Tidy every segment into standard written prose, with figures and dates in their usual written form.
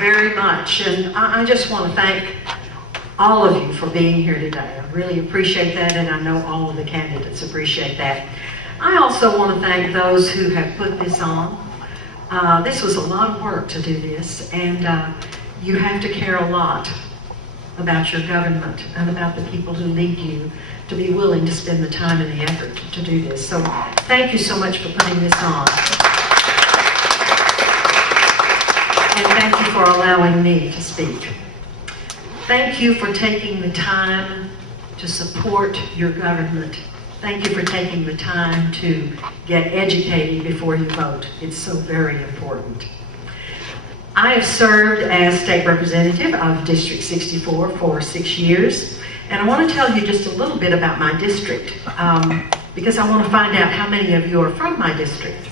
very much. And I just want to thank all of you for being here today. I really appreciate that, and I know all of the candidates appreciate that. I also want to thank those who have put this on. This was a lot of work to do this, and you have to care a lot about your government and about the people who lead you to be willing to spend the time and the effort to do this. So thank you so much for putting this on. And thank you for allowing me to speak. Thank you for taking the time to support your government. Thank you for taking the time to get educated before you vote. It's so very important. I have served as state representative of District 64 for 6 years, and I want to tell you just a little bit about my district because I want to find out how many of you are from my district.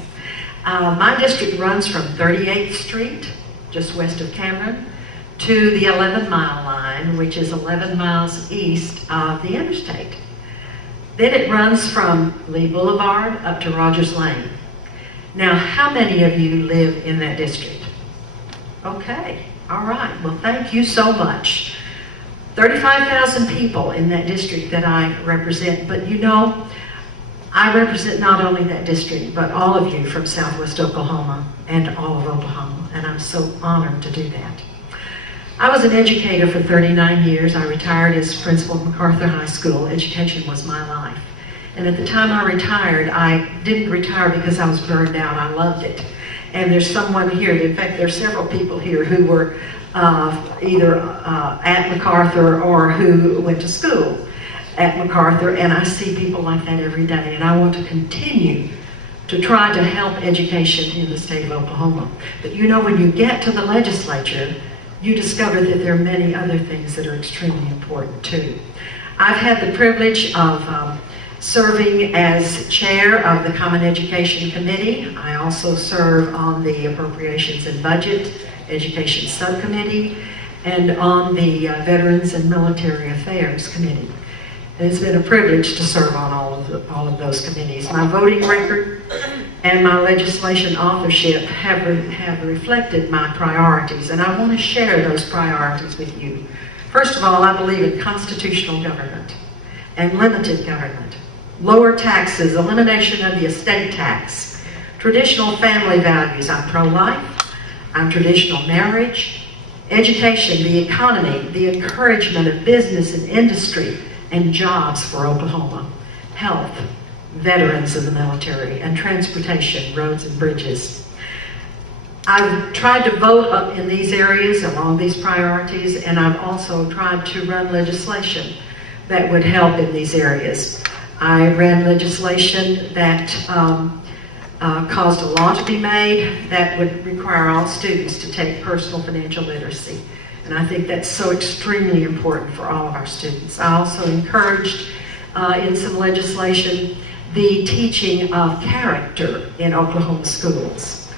My district runs from 38th Street, just west of Cameron, to the 11-mile line, which is 11 miles east of the interstate. Then it runs from Lee Boulevard up to Rogers Lane. Now, how many of you live in that district? Okay, all right, well, thank you so much. 35,000 people in that district that I represent, but you know, I represent not only that district, but all of you from Southwest Oklahoma and all of Oklahoma, and I'm so honored to do that. I was an educator for 39 years. I retired as principal at MacArthur High School. Education was my life. And at the time I retired, I didn't retire because I was burned out. I loved it. And there's someone here, in fact, there's several people here who were either at MacArthur or who went to school at MacArthur, and I see people like that every day. And I want to continue to try to help education in the state of Oklahoma. But you know, when you get to the legislature, you discover that there are many other things that are extremely important too. I've had the privilege of serving as chair of the Common Education Committee. I also serve on the Appropriations and Budget Education Subcommittee and on the Veterans and Military Affairs Committee. And it's been a privilege to serve on all of those committees. My voting record and my legislation authorship have reflected my priorities, and I want to share those priorities with you. First of all, I believe in constitutional government and limited government, lower taxes, elimination of the estate tax, traditional family values. I'm pro-life, I'm traditional marriage, education, the economy, the encouragement of business and industry and jobs for Oklahoma, health, veterans of the military, and transportation, roads and bridges. I've tried to vote in these areas along these priorities, and I've also tried to run legislation that would help in these areas. I ran legislation that caused a law to be made that would require all students to take personal financial literacy. And I think that's so extremely important for all of our students. I also encouraged in some legislation the teaching of character in Oklahoma schools.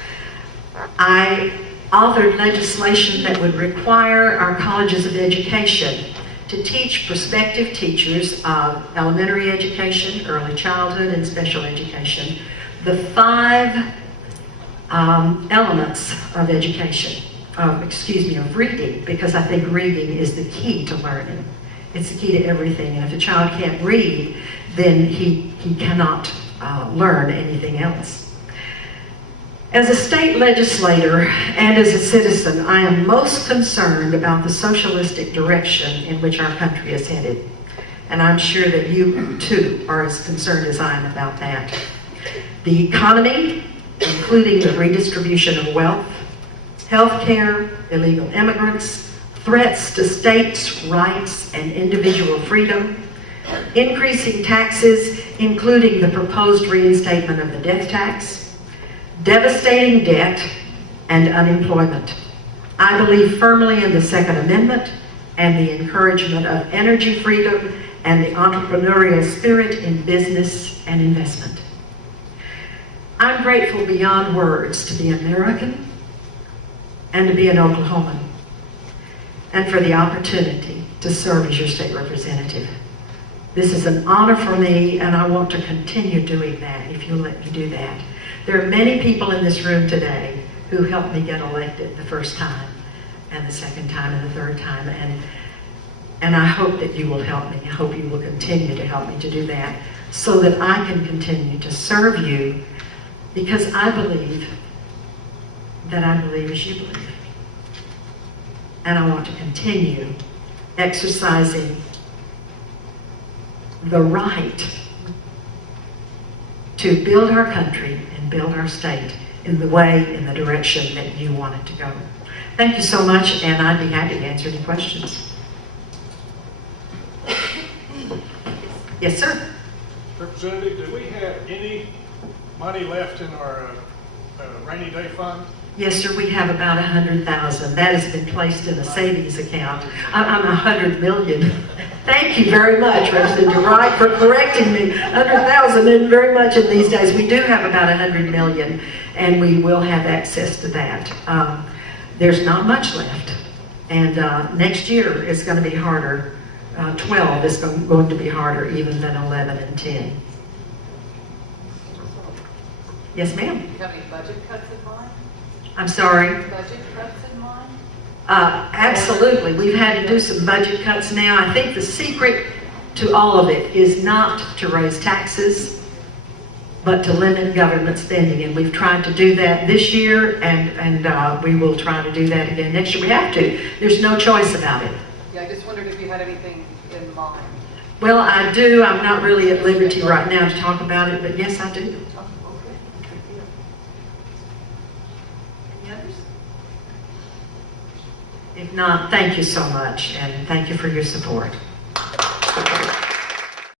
I authored legislation that would require our colleges of education to teach prospective teachers of elementary education, early childhood, and special education the 5 elements of education, of reading, because I think reading is the key to learning. It's the key to everything, and if a child can't read, then he cannot learn anything else. As a state legislator and as a citizen, I am most concerned about the socialistic direction in which our country is headed. And I'm sure that you too are as concerned as I am about that. The economy, including the redistribution of wealth, healthcare, illegal immigrants, threats to states' rights and individual freedom, increasing taxes, including the proposed reinstatement of the death tax, devastating debt, and unemployment. I believe firmly in the Second Amendment and the encouragement of energy freedom and the entrepreneurial spirit in business and investment. I'm grateful beyond words to be American and to be an Oklahoman, and for the opportunity to serve as your state representative. This is an honor for me, and I want to continue doing that if you'll let me do that. There are many people in this room today who helped me get elected the first time, and the second time and the third time. And I hope that you will help me. I hope you will continue to help me to do that so that I can continue to serve you, because I believe that I believe as you believe. And I want to continue exercising the right to build our country and build our state in the way, in the direction that you want it to go. Thank you so much, and I'd be happy to answer any questions. Yes, sir. Representative, do we have any money left in our rainy day fund? Yes, sir, we have about 100,000. That has been placed in a savings account. I'm 100 million. Thank you very much, Representative Wright, for correcting me. 100,000 isn't very much in these days. We do have about 100 million, and we will have access to that. There's not much left, and next year is going to be harder. 12 is going to be harder even than 11 and 10. Yes, ma'am. Do you have any budget cuts in mind? I'm sorry? Budget cuts in mind? Absolutely. We've had to do some budget cuts now. I think the secret to all of it is not to raise taxes, but to limit government spending. And we've tried to do that this year, and we will try to do that again next year. We have to. There's no choice about it. Yeah, I just wondered if you had anything in mind. Well, I do. I'm not really at liberty right now to talk about it, but yes, I do. Okay, good deal. Any others? If not, thank you so much, and thank you for your support.